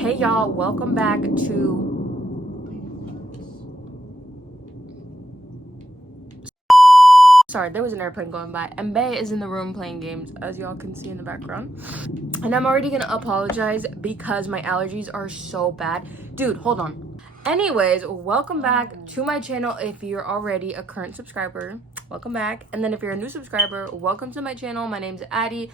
Hey y'all, welcome back to sorry, there was an airplane going by. And Bay is in the room playing games, as y'all can see in the background. And I'm already gonna apologize because my allergies are so bad. Dude, hold on. Anyways, welcome back to my channel. If you're already a current subscriber, welcome back. And then if you're a new subscriber, welcome to my channel. My name's Addi.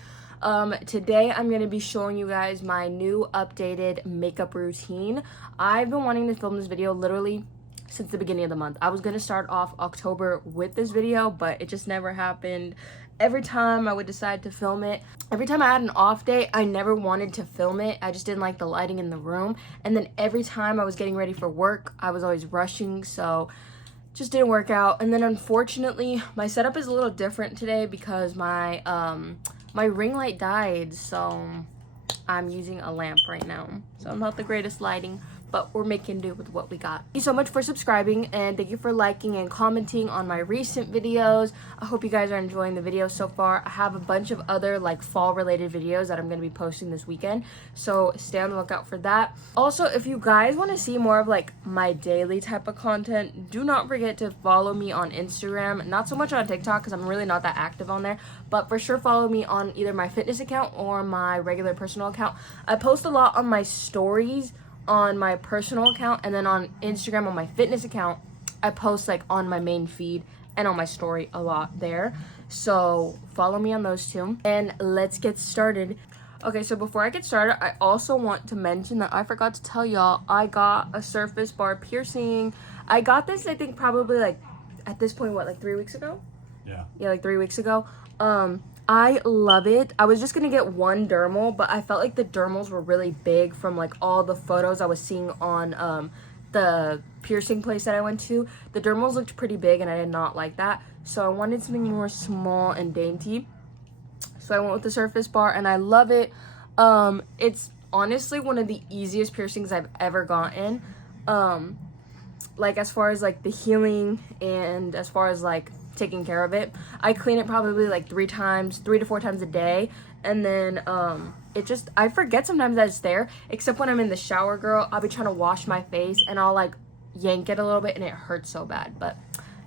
Today I'm going to be showing you guys my new updated makeup routine. I've been wanting to film this video literally since the beginning of the month. I was going to start off October with this video, but it just never happened. Every time I would decide to film it, every time I had an off day, I never wanted to film it. I just didn't like the lighting in the room. And then every time I was getting ready for work, I was always rushing, so just didn't work out. And then unfortunately, my setup is a little different today because my ring light died, so I'm using a lamp right now. So not the greatest lighting, but we're making do with what we got. Thank you so much for subscribing, and thank you for liking and commenting on my recent videos. I hope you guys are enjoying the video so far. I have a bunch of other like fall related videos that I'm going to be posting this weekend, so stay on the lookout for that. Also, if you guys want to see more of like my daily type of content, do not forget to follow me on Instagram. Not so much on TikTok because I'm really not that active on there, but for sure follow me on either my fitness account or my regular personal account. I post a lot on my stories on my personal account, and then on Instagram on my fitness account I post like on my main feed and on my story a lot there, so follow me on those two. And let's get started. Okay, so before I get started, I also want to mention that I forgot to tell y'all I got a surface bar piercing. I got this, I think probably like at this point, what, like 3 weeks ago? Yeah, like 3 weeks ago. I love it. I was just gonna get one dermal, but I felt like the dermals were really big from like all the photos I was seeing on the piercing place that I went to. The dermals looked pretty big and I did not like that, so I wanted something more small and dainty, so I went with the surface bar and I love it. It's honestly one of the easiest piercings I've ever gotten, like as far as like the healing and as far as like taking care of it. I clean it probably like 3 to 4 times a day, and then I forget sometimes that it's there, except when I'm in the shower, girl. I'll be trying to wash my face and I'll like yank it a little bit and it hurts so bad. But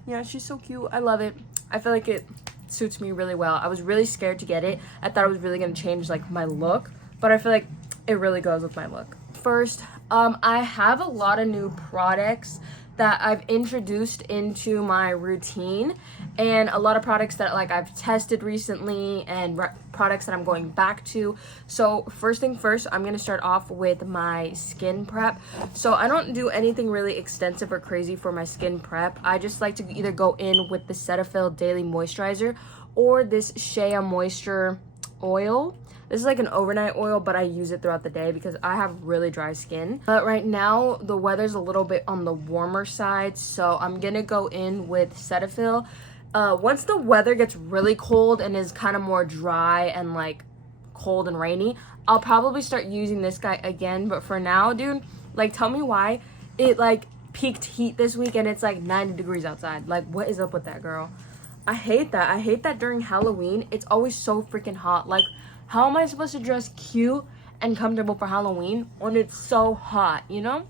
yeah, she's so cute. I love it. I feel like it suits me really well. I was really scared to get it. I thought it was really gonna change like my look, but I feel like it really goes with my look. First, I have a lot of new products that I've introduced into my routine, and a lot of products that like I've tested recently and products that I'm going back to. So first thing first, I'm gonna start off with my skin prep. So I don't do anything really extensive or crazy for my skin prep. I just like to either go in with the Cetaphil Daily Moisturizer or this Shea Moisture Oil. This is like an overnight oil, but I use it throughout the day because I have really dry skin. But right now, the weather's a little bit on the warmer side, so I'm gonna go in with Cetaphil. Once the weather gets really cold and is kind of more dry and like cold and rainy, I'll probably start using this guy again. But for now, dude, like tell me why it like peaked heat this week and it's like 90 degrees outside. Like what is up with that, girl? I hate that. I hate that during Halloween, it's always so freaking hot. Like, how am I supposed to dress cute and comfortable for Halloween when it's so hot, you know?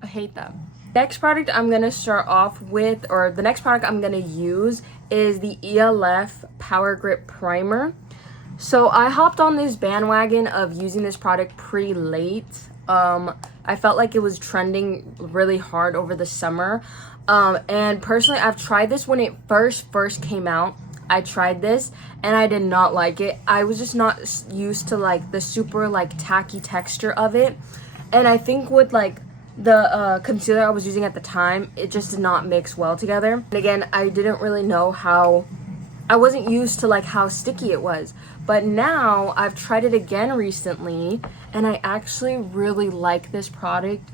I hate that. Next product I'm going to start off with, or the next product I'm going to use, is the ELF Power Grip Primer. So I hopped on this bandwagon of using this product late. I felt like it was trending really hard over the summer. And personally, I've tried this when it first came out. I tried this and I did not like it. I was just not used to like the super like tacky texture of it, and I think with like the concealer I was using at the time, it just did not mix well together. And again, I didn't really know how, I wasn't used to like how sticky it was. But now I've tried it again recently and I actually really like this product.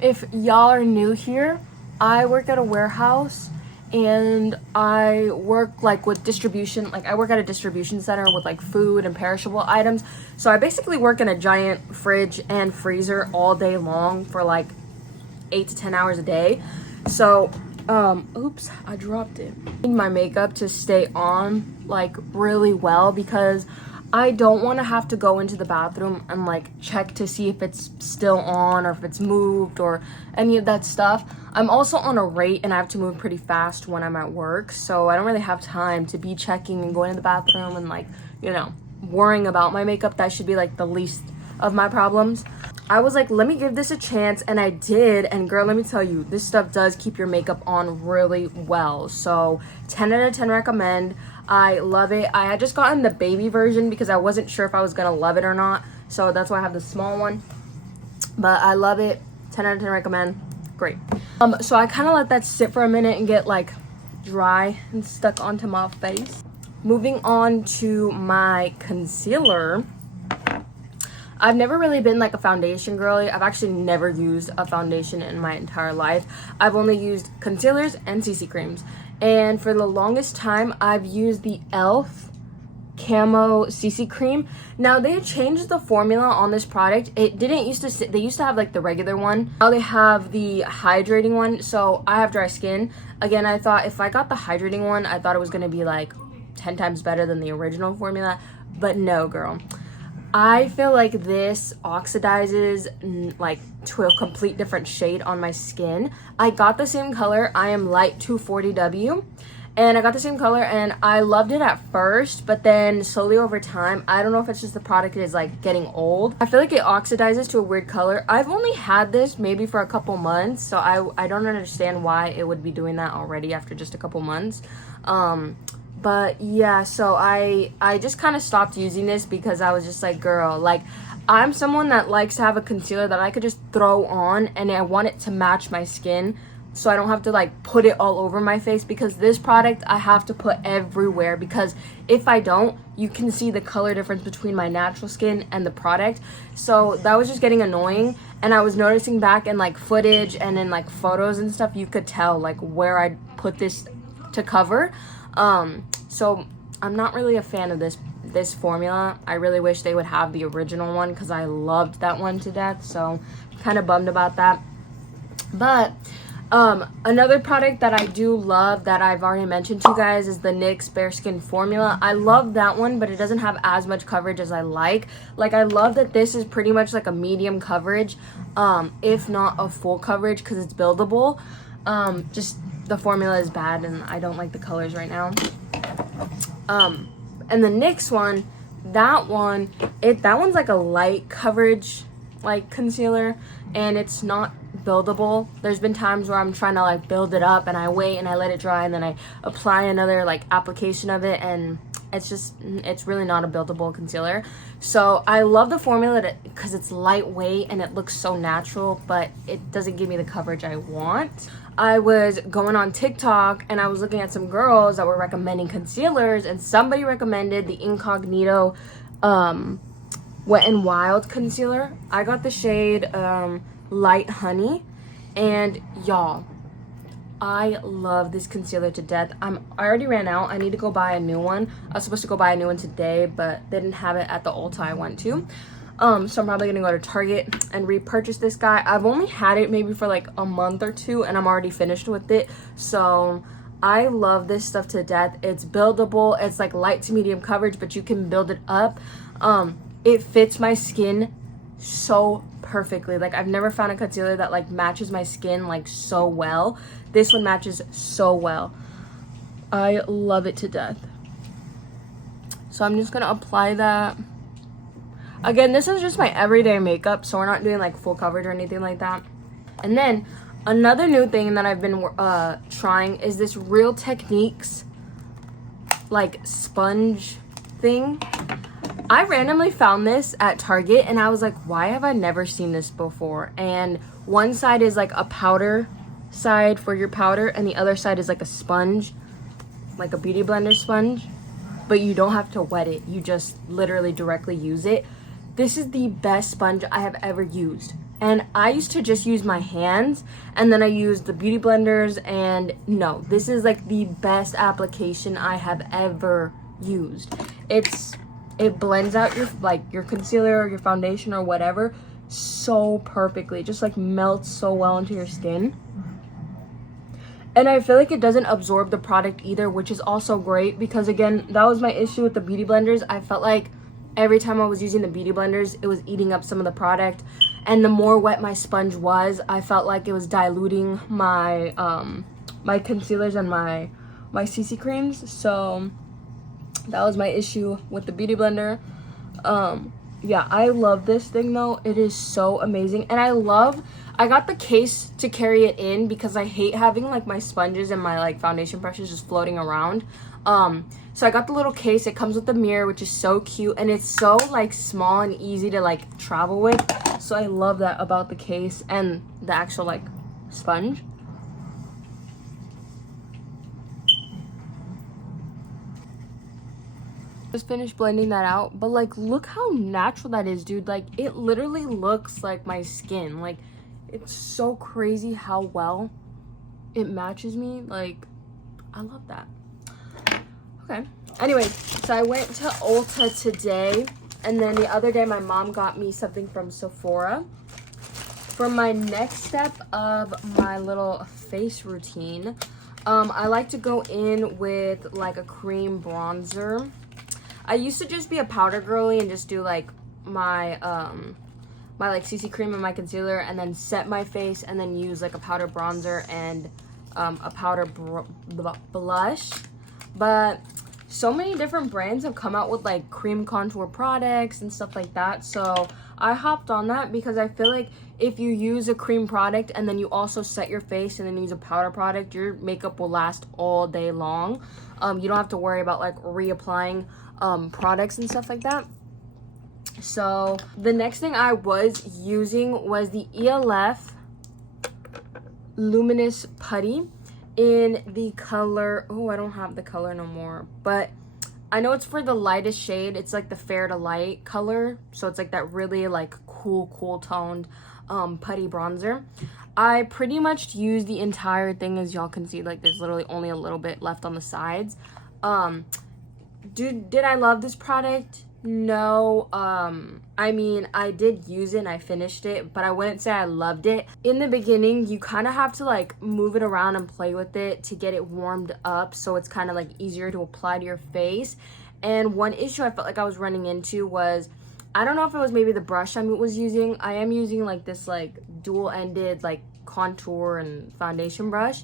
If y'all are new here, I work at a warehouse and I work like with distribution. Like I work at a distribution center with like food and perishable items, so I basically work in a giant fridge and freezer all day long for like 8 to 10 hours a day. So oops, I dropped it. I need my makeup to stay on like really well because I don't want to have to go into the bathroom and like check to see if it's still on or if it's moved or any of that stuff. I'm also on a rate and I have to move pretty fast when I'm at work, so I don't really have time to be checking and going to the bathroom and like, you know, worrying about my makeup. That should be like the least of my problems. I was like, let me give this a chance, and I did, and girl, let me tell you, this stuff does keep your makeup on really well. So 10 out of 10 recommend. I love it. I had just gotten the baby version because I wasn't sure if I was gonna love it or not, so that's why I have the small one, but I love it. 10 out of 10 recommend. Great. So I kind of let that sit for a minute and get like dry and stuck onto my face. Moving on to my concealer. I've never really been like a foundation girly. I've actually never used a foundation in my entire life. I've only used concealers and CC creams. And for the longest time, I've used the e.l.f. Camo CC cream. Now they changed the formula on this product. It didn't used to they used to have like the regular one. Now they have the hydrating one. So I have dry skin. Again, I thought if I got the hydrating one, I thought it was going to be like 10 times better than the original formula. But no, girl. I feel like this oxidizes like to a complete different shade on my skin. I got the same color. I am light 240W, and I got the same color and I loved it at first, but then slowly over time, I don't know if it's just the product is like getting old. I feel like it oxidizes to a weird color. I've only had this maybe for a couple months, so I don't understand why it would be doing that already after just a couple months. But yeah, so I just kind of stopped using this because I was just like, girl, like I'm someone that likes to have a concealer that I could just throw on and I want it to match my skin, so I don't have to like put it all over my face, because this product I have to put everywhere, because if I don't, you can see the color difference between my natural skin and the product. So that was just getting annoying, and I was noticing back in like footage and in like photos and stuff, you could tell like where I put this to cover. So I'm not really a fan of this formula. I really wish they would have the original one because I loved that one to death, so kind of bummed about that. But another product that I do love that I've already mentioned to you guys is the NYX Bare Skin formula. I love that one, but it doesn't have as much coverage as I like. Like I love that this is pretty much like a medium coverage, if not a full coverage, because it's buildable. Just the formula is bad and I don't like the colors right now. And the NYX one, that one's like a light coverage like concealer, and it's not buildable. There's been times where I'm trying to like build it up and I wait and I let it dry and then I apply another like application of it, and it's really not a buildable concealer. So I love the formula because it's lightweight and it looks so natural, but it doesn't give me the coverage I want. I was going on TikTok and I was looking at some girls that were recommending concealers, and somebody recommended the Incognito Wet n Wild concealer. I got the shade Light Honey, and y'all, I love this concealer to death. I already ran out. I need to go buy a new one. I was supposed to go buy a new one today, but they didn't have it at the Ulta I went to. So I'm probably gonna go to Target and repurchase this guy. I've only had it maybe for like a month or two and I'm already finished with it. So I love this stuff to death. It's buildable. It's like light to medium coverage, but you can build it up. It fits my skin so perfectly. Like I've never found a concealer that like matches my skin like so well. This one matches so well. I love it to death. So I'm just gonna apply that. Again, this is just my everyday makeup, so we're not doing like full coverage or anything like that. And then another new thing that I've been trying is this Real Techniques like sponge thing. I randomly found this at Target and I was like, why have I never seen this before? And one side is like a powder side for your powder, and the other side is like a sponge, like a beauty blender sponge, but you don't have to wet it. You just literally directly use it. This is the best sponge I have ever used. And I used to just use my hands, and then I used the beauty blenders, and no, this is like the best application I have ever used. It blends out your concealer or your foundation or whatever so perfectly. It just like melts so well into your skin. And I feel like it doesn't absorb the product either, which is also great, because again, that was my issue with the beauty blenders. I felt like every time I was using the beauty blenders, it was eating up some of the product. And the more wet my sponge was, I felt like it was diluting my my concealers and my CC creams. So that was my issue with the beauty blender. Yeah, I love this thing though. It is so amazing. And I got the case to carry it in because I hate having like my sponges and my like foundation brushes just floating around. So I got the little case. It comes with the mirror, which is so cute, and it's so like small and easy to like travel with. So I love that about the case and the actual like sponge. Just finished blending that out, but like look how natural that is, dude. Like it literally looks like my skin. Like it's so crazy how well it matches me. Like I love that. Okay, anyways, so I went to Ulta today, and then the other day my mom got me something from Sephora for my next step of my little face routine. I like to go in with like a cream bronzer. I used to just be a powder girly and just do like my my like CC cream and my concealer, and then set my face, and then use like a powder bronzer and a powder blush. But so many different brands have come out with like cream contour products and stuff like that, so I hopped on that because I feel like if you use a cream product and then you also set your face and then use a powder product, your makeup will last all day long. You don't have to worry about like reapplying products and stuff like that. So the next thing I was using was the ELF Luminous Putty in the color, oh, I don't have the color no more, but I know it's for the lightest shade. It's like the fair to light color, so it's like that really like cool toned putty bronzer. I pretty much used the entire thing, as y'all can see. Like there's literally only a little bit left on the sides. Did I love this product? No. I mean, I did use it and I finished it, but I wouldn't say I loved it. In the beginning, you kind of have to like move it around and play with it to get it warmed up, so it's kind of like easier to apply to your face. And one issue I felt like I was running into was, I don't know if it was maybe the brush I was using. I am using like this like dual-ended like contour and foundation brush.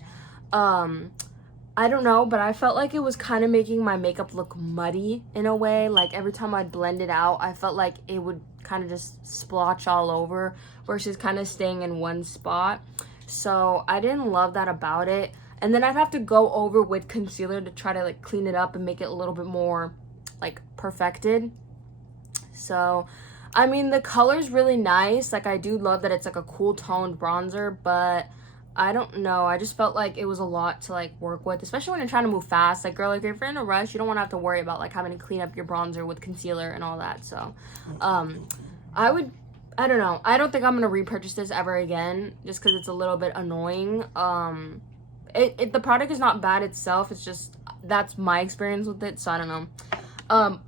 I don't know, but I felt like it was kind of making my makeup look muddy in a way. Like every time I'd blend it out, I felt like it would kind of just splotch all over versus kind of staying in one spot. So I didn't love that about it. And then I'd have to go over with concealer to try to like clean it up and make it a little bit more like perfected. So, I mean, the color's really nice. Like I do love that it's like a cool toned bronzer, but I don't know. I just felt like it was a lot to like work with, especially when you're trying to move fast. Like, girl, if you're in a rush, you don't want to have to worry about like having to clean up your bronzer with concealer and all that. So, I don't know. I don't think I'm gonna repurchase this ever again, just because it's a little bit annoying. The product is not bad itself. It's just that's my experience with it. So I don't know.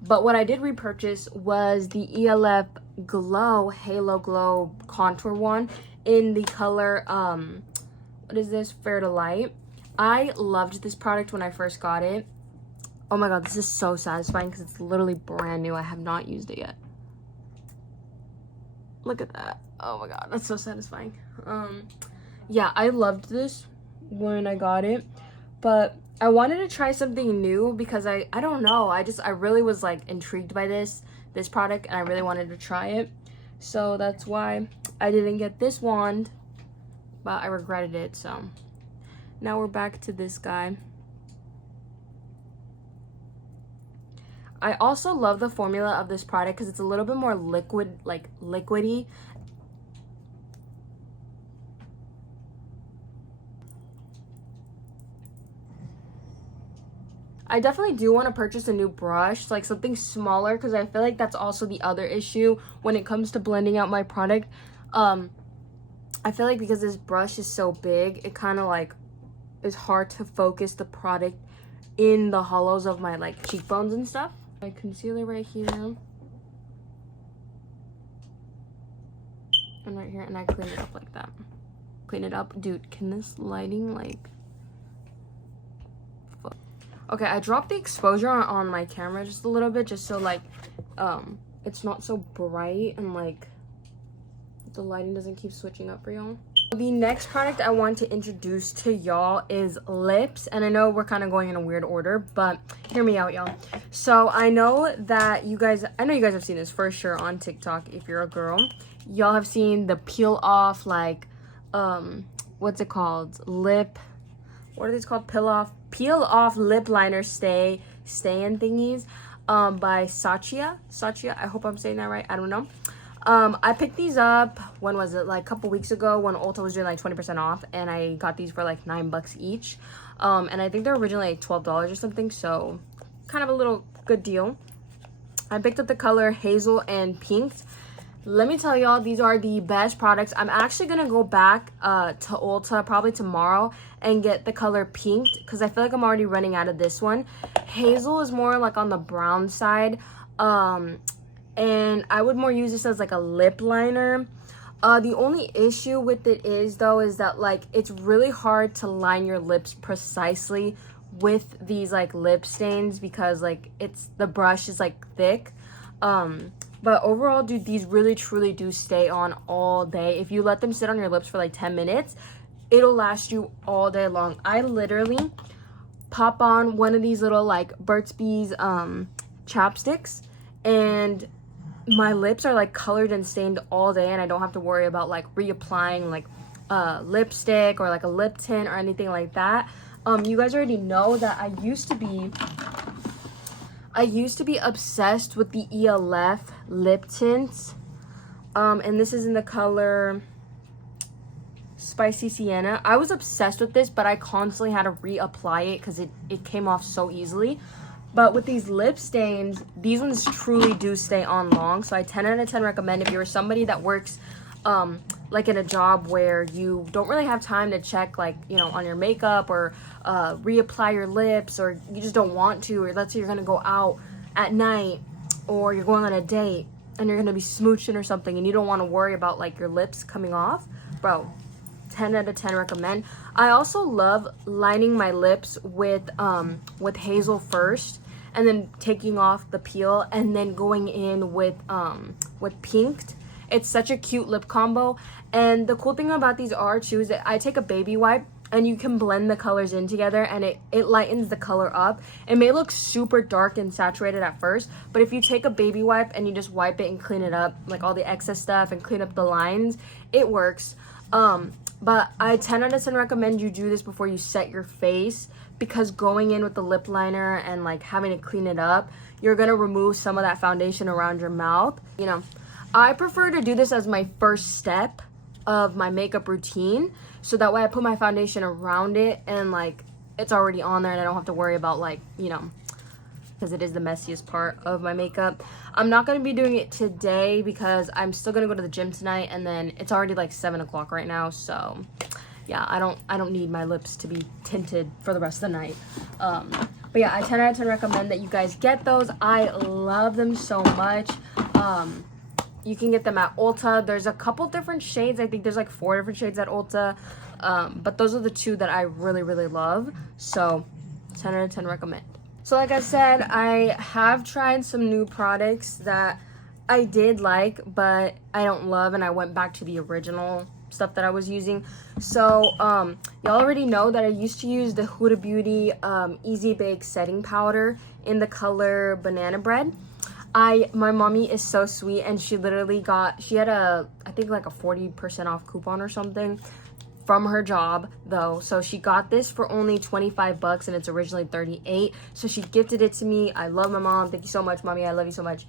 But what I did repurchase was the ELF Glow Halo Glow Contour one in the color what is this? Fair to Light. I loved this product when I first got it. Oh my god, this is so satisfying because it's literally brand new. I have not used it yet. Look at that. Oh my god, that's so satisfying. Yeah, I loved this when I got it, but I wanted to try something new because I don't know. I really was like intrigued by this product, and I really wanted to try it. So that's why I didn't get this wand, but I regretted it. So now we're back to this guy. I also love the formula of this product because it's a little bit more liquid, like liquidy. I definitely do want to purchase a new brush, like something smaller, because I feel like that's also the other issue when it comes to blending out my product. I feel like because this brush is so big, it kind of like is hard to focus the product in the hollows of my like cheekbones and stuff. My concealer right here and right here, and I clean it up like that. Clean it up. Dude, can this lighting like... Okay, I dropped the exposure on my camera just a little bit, just so like it's not so bright and like the lighting doesn't keep switching up for y'all. The next product I want to introduce to y'all is lips, and I know we're kind of going in a weird order, but hear me out, y'all. So I know you guys have seen this for sure on TikTok. If you're a girl, y'all have seen the peel off, like what's it called, what are these called, peel off lip liner stay in thingies by Satya. I hope I'm saying that right. I don't know. I picked these up, when was it, like a couple weeks ago when Ulta was doing like 20% off, and I got these for like $9 each. And I think they're originally like $12 or something, so kind of a little good deal. I picked up the color Hazel and Pink. Let me tell y'all, these are the best products. I'm actually gonna go back to Ulta probably tomorrow and get the color Pink, because I feel like I'm already running out of this one. Hazel is more like on the brown side. And I would more use this as like a lip liner. The only issue with it is that like it's really hard to line your lips precisely with these like lip stains, because like the brush is like thick. But overall, dude, these really truly do stay on all day. If you let them sit on your lips for like 10 minutes, it'll last you all day long. I literally pop on one of these little like Burt's Bees chapsticks, and my lips are like colored and stained all day, and I don't have to worry about like reapplying like lipstick or like a lip tint or anything like that. You guys already know that I used to be obsessed with the ELF lip tints, and this is in the color Spicy Sienna. I was obsessed with this, but I constantly had to reapply it because it came off so easily. But with these lip stains, these ones truly do stay on long. So I 10 out of 10 recommend, if you're somebody that works like in a job where you don't really have time to check like, you know, on your makeup or reapply your lips, or you just don't want to, or let's say you're going to go out at night or you're going on a date and you're going to be smooching or something and you don't want to worry about like your lips coming off, bro, 10 out of 10 recommend. I also love lining my lips with Hazel first, and then taking off the peel, and then going in with Pink. It's such a cute lip combo. And the cool thing about these are too is that I take a baby wipe and you can blend the colors in together, and it lightens the color up. It may look super dark and saturated at first, but if you take a baby wipe and you just wipe it and clean it up, like all the excess stuff, and clean up the lines, it works. But I 10 out of 10 recommend you do this before you set your face, because going in with the lip liner and like having to clean it up, you're gonna remove some of that foundation around your mouth. You know, I prefer to do this as my first step of my makeup routine, so that way I put my foundation around it and like it's already on there and I don't have to worry about like, you know, because it is the messiest part of my makeup. I'm not going to be doing it today because I'm still going to go to the gym tonight, and then it's already like 7 o'clock right now, so yeah, I don't need my lips to be tinted for the rest of the night. But yeah, I 10 out of 10 recommend that you guys get those. I love them so much. You can get them at Ulta. There's a couple different shades. I think there's like 4 different shades at Ulta, but those are the 2 that I really, really love, so 10 out of 10 recommend. So like I said, I have tried some new products that I did like, but I don't love, and I went back to the original stuff that I was using. So y'all already know that I used to use the Huda Beauty Easy Bake Setting Powder in the color Banana Bread. My mommy is so sweet, and she literally she had I think like a 40% off coupon or something from her job though, so she got this for only $25 and it's originally $38, so she gifted it to me. I love my mom. Thank you so much, mommy. I love you so much.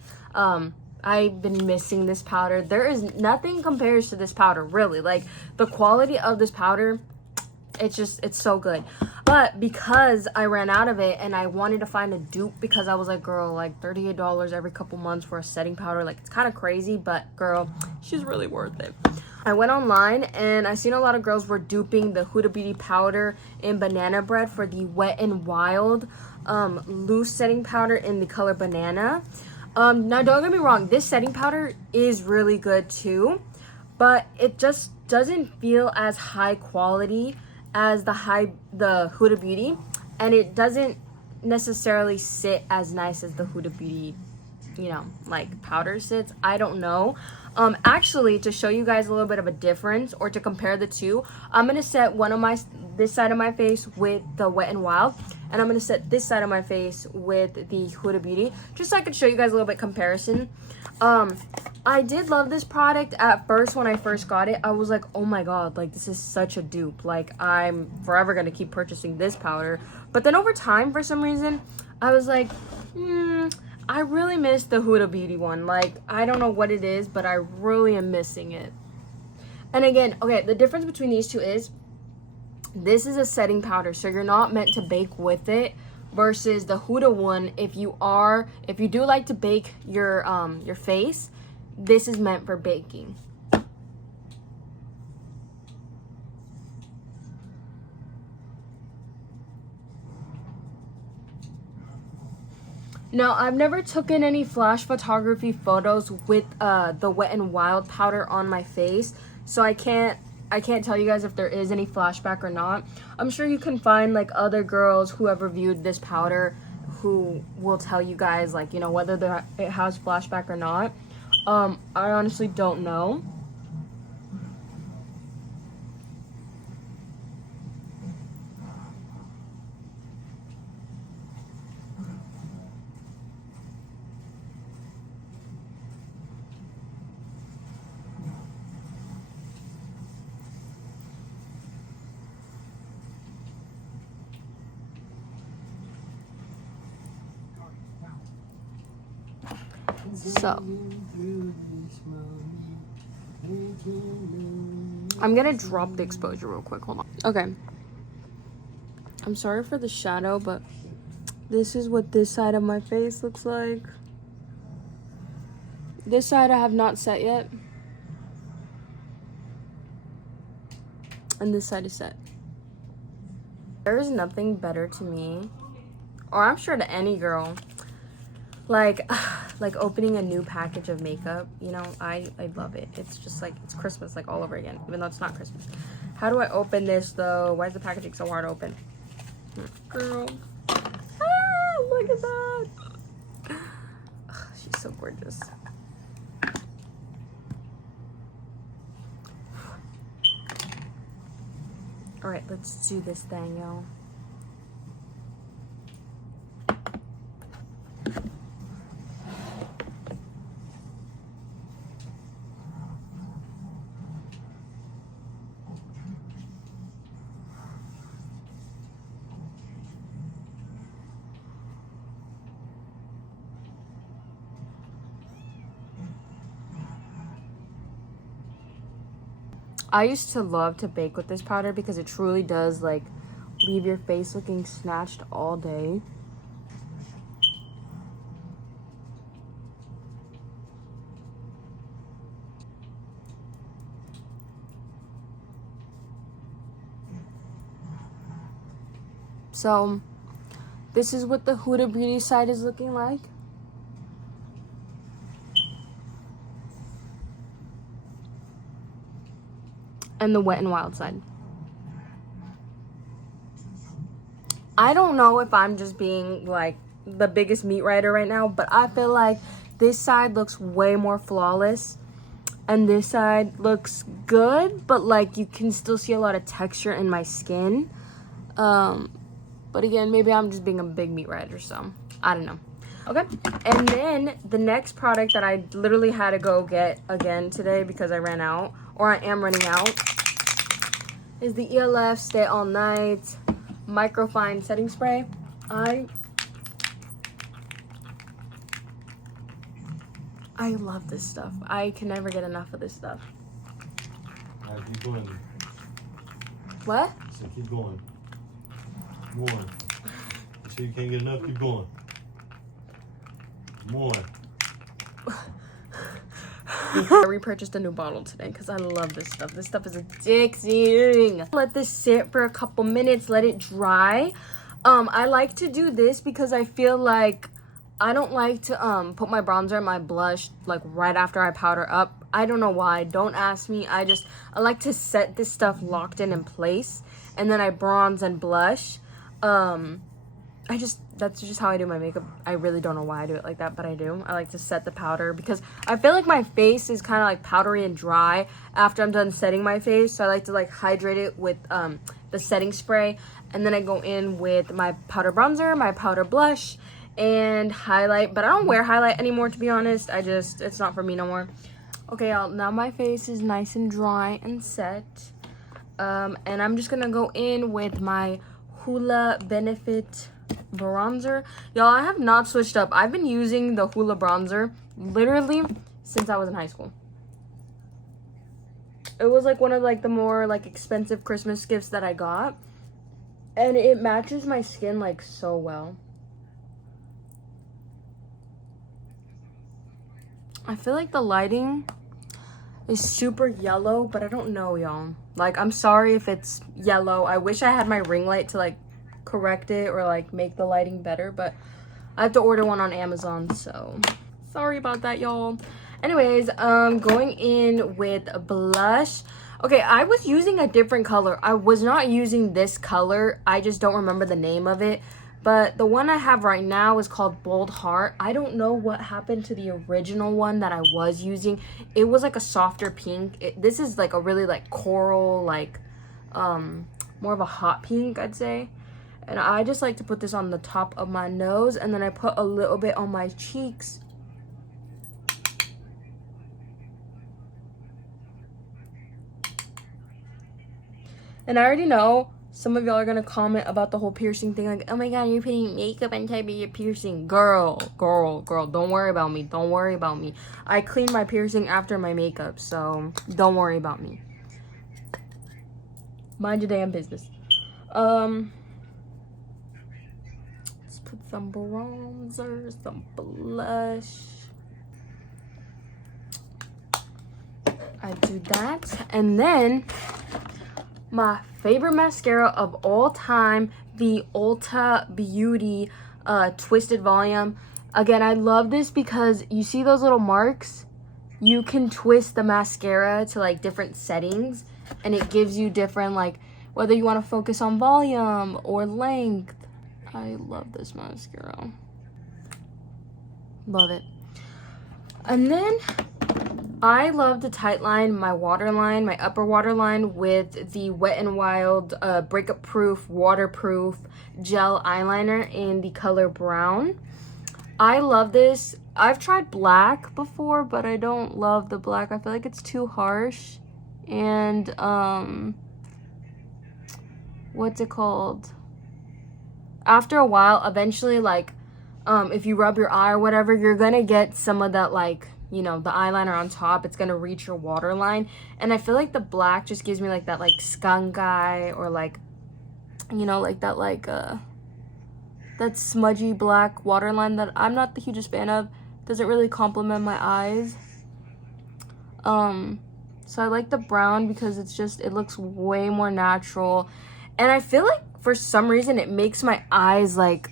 I've been missing this powder. There is nothing compares to this powder, really. Like the quality of this powder, it's so good. But because I ran out of it and I wanted to find a dupe, because I was like, girl, like $38 every couple months for a setting powder, like it's kind of crazy, but girl, she's really worth it. I went online and I seen a lot of girls were duping the Huda Beauty powder in Banana Bread for the Wet n Wild loose setting powder in the color Banana. Now don't get me wrong, this setting powder is really good too, but it just doesn't feel as high quality as the Huda Beauty, and it doesn't necessarily sit as nice as the Huda Beauty you know, like powder sits. I don't know. Actually, to show you guys a little bit of a difference or to compare the two, I'm gonna set this side of my face with the Wet n Wild, and I'm gonna set this side of my face with the Huda Beauty, just so I could show you guys a little bit comparison. I did love this product at first. When I first got it, I was like, oh my god, like this is such a dupe, like I'm forever gonna keep purchasing this powder. But then over time, for some reason, I was like, I really miss the Huda Beauty one. Like, I don't know what it is, but I really am missing it. And again, okay, the difference between these two is this is a setting powder, so you're not meant to bake with it, versus the Huda one, if you do like to bake your face, this is meant for baking. Now, I've never taken any flash photography photos with the Wet n Wild powder on my face, so I can't tell you guys if there is any flashback or not. I'm sure you can find like other girls who have reviewed this powder who will tell you guys, like, you know, whether it has flashback or not. I honestly don't know. So I'm gonna drop the exposure real quick. Hold on. Okay. I'm sorry for the shadow, but this is what this side of my face looks like. This side I have not set yet. And this side is set. There is nothing better to me, or I'm sure to any girl, like opening a new package of makeup. You know, I love it. It's just like, it's Christmas like all over again, even though it's not Christmas. How do I open this though? Why is the packaging so hard to open? Girl. Ah, look at that. Ugh, she's so gorgeous. All right, let's do this thing, y'all. I used to love to bake with this powder because it truly does like leave your face looking snatched all day. So this is what the Huda Beauty side is looking like. And the Wet n Wild side. I don't know if I'm just being like the biggest meat writer right now, but I feel like this side looks way more flawless and this side looks good, but like you can still see a lot of texture in my skin. But again, maybe I'm just being a big meat writer, so I don't know. Okay, and then the next product that I literally had to go get again today because I ran out, or I am running out, is the ELF Stay All Night Microfine Setting Spray. I love this stuff. I can never get enough of this stuff. Keep going. What? So keep going. More. You see you can't get enough, keep going. More. I repurchased a new bottle today because I love this stuff. This stuff is addicting. Let this sit for a couple minutes, let it dry. I like to do this because I feel like I don't like to put my bronzer and my blush like right after I powder up. I don't know why. Don't ask me. I like to set this stuff locked in place, and then I bronze and blush. And that's just how I do my makeup. I really don't know why I do it like that, but I do. I like to set the powder because I feel like my face is kind of like powdery and dry after I'm done setting my face. So I like to like hydrate it with the setting spray, and then I go in with my powder bronzer, my powder blush, and highlight. But I don't wear highlight anymore, to be honest. It's not for me no more. Okay, y'all, now my face is nice and dry and set. And I'm just gonna go in with my Hoola Benefit bronzer. Y'all, I have not switched up. I've been using the Hoola bronzer literally since I was in high school. It was like one of like the more like expensive Christmas gifts that I got, and it matches my skin like so well. I feel like the lighting is super yellow, but I don't know, y'all. Like, I'm sorry if it's yellow. I wish I had my ring light to like correct it or like make the lighting better, but I have to order one on Amazon, so sorry about that, y'all. Anyways, going in with a blush. Okay, I was using a different color. I was not using this color. I just don't remember the name of it. But the one I have right now is called Bold Heart. I don't know what happened to the original one that I was using. It was like a softer pink. This is like a really like coral, like more of a hot pink, I'd say. And I just like to put this on the top of my nose, and then I put a little bit on my cheeks. And I already know some of y'all are gonna comment about the whole piercing thing, like, oh my god, you're putting makeup on top of your piercing. Girl, don't worry about me. Don't worry about me. I clean my piercing after my makeup, so don't worry about me. Mind your damn business. Let's put some bronzer, some blush. I do that, and then my favorite mascara of all time, the Ulta Beauty Twisted Volume. Again, I love this because you see those little marks? You can twist the mascara to like different settings, and it gives you different, like, whether you want to focus on volume or length. I love this mascara. Love it. And then I love to tightline my waterline, my upper waterline, with the Wet n Wild Breakup Proof Waterproof Gel Eyeliner in the color brown. I love this. I've tried black before, but I don't love the black. I feel like it's too harsh. And, what's it called? After a while, eventually, like, if you rub your eye or whatever, you're gonna get some of that, like, you know, the eyeliner on top. It's gonna reach your waterline, and I feel like the black just gives me like that like skunk eye, or like, you know, like that like that smudgy black waterline that I'm not the hugest fan of. Doesn't really complement my eyes. So I like the brown because it's just, it looks way more natural, and I feel like for some reason it makes my eyes like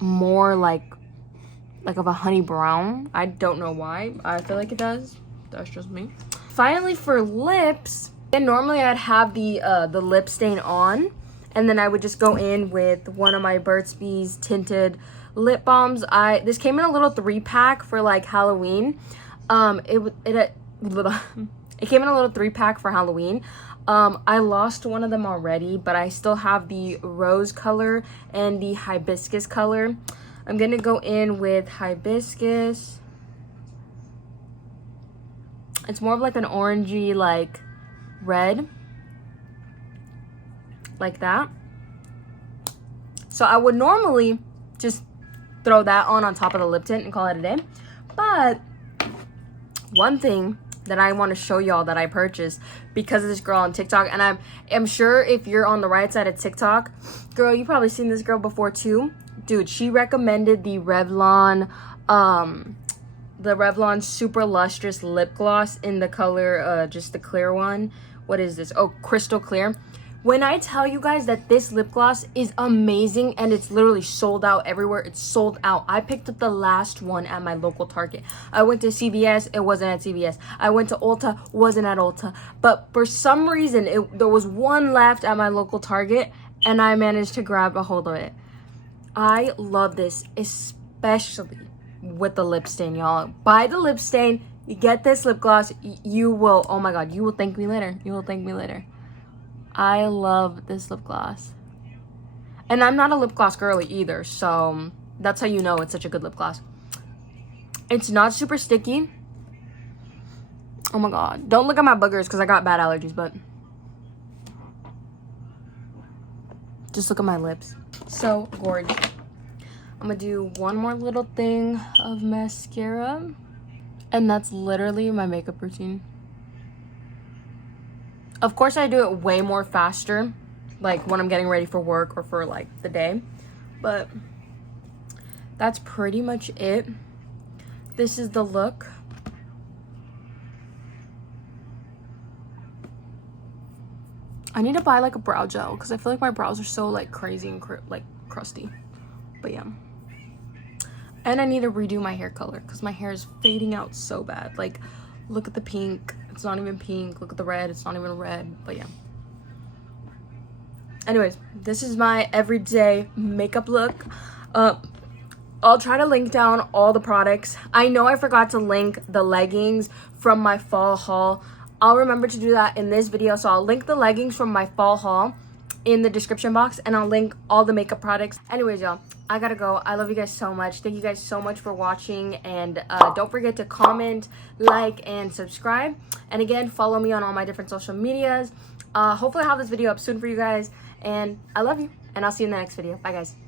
more like of a honey brown. I don't know why. I feel like it does. That's just me. Finally, for lips, and normally I'd have the lip stain on, and then I would just go in with one of my Burt's Bees tinted lip balms. This came in a little 3-pack for like Halloween. It came in a little 3-pack for Halloween. I lost one of them already, but I still have the rose color and the hibiscus color. I'm gonna go in with hibiscus. It's more of like an orangey, like red, like that. So I would normally just throw that on top of the lip tint and call it a day. But one thing that I want to show y'all that I purchased because of this girl on TikTok, and I'm sure if you're on the right side of TikTok, girl, you've probably seen this girl before too. Dude, she recommended the Revlon Super Lustrous Lip Gloss in the color, just the clear one. What is this? Oh, crystal clear. When I tell you guys that this lip gloss is amazing and it's literally sold out everywhere, it's sold out. I picked up the last one at my local Target. I went to CVS, it wasn't at CVS. I went to Ulta, wasn't at Ulta. But for some reason, there was one left at my local Target, and I managed to grab a hold of it. I love this, especially with the lip stain, y'all. Buy the lip stain, you get this lip gloss, you will, oh my god, you will thank me later. You will thank me later. I love this lip gloss. And I'm not a lip gloss girly either, so that's how you know it's such a good lip gloss. It's not super sticky. Oh my god. Don't look at my boogers because I got bad allergies, but just look at my lips. So gorgeous. I'm gonna do one more little thing of mascara. And that's literally my makeup routine. Of course, I do it way more faster, like when I'm getting ready for work or for like the day. But that's pretty much it. This is the look. I need to buy like a brow gel because I feel like my brows are so like crazy and like crusty. But yeah. And I need to redo my hair color because my hair is fading out so bad. Like, look at the pink. It's not even pink. Look at the red. It's not even red. But yeah. Anyways, this is my everyday makeup look. I'll try to link down all the products. I know I forgot to link the leggings from my fall haul. I'll remember to do that in this video. So I'll link the leggings from my fall haul in the description box, and I'll link all the makeup products. Anyways, y'all, I gotta go. I love you guys so much. Thank you guys so much for watching, and don't forget to comment, like, and subscribe. And again, follow me on all my different social medias. Hopefully I'll have this video up soon for you guys, and I love you, and I'll see you in the next video. Bye, guys.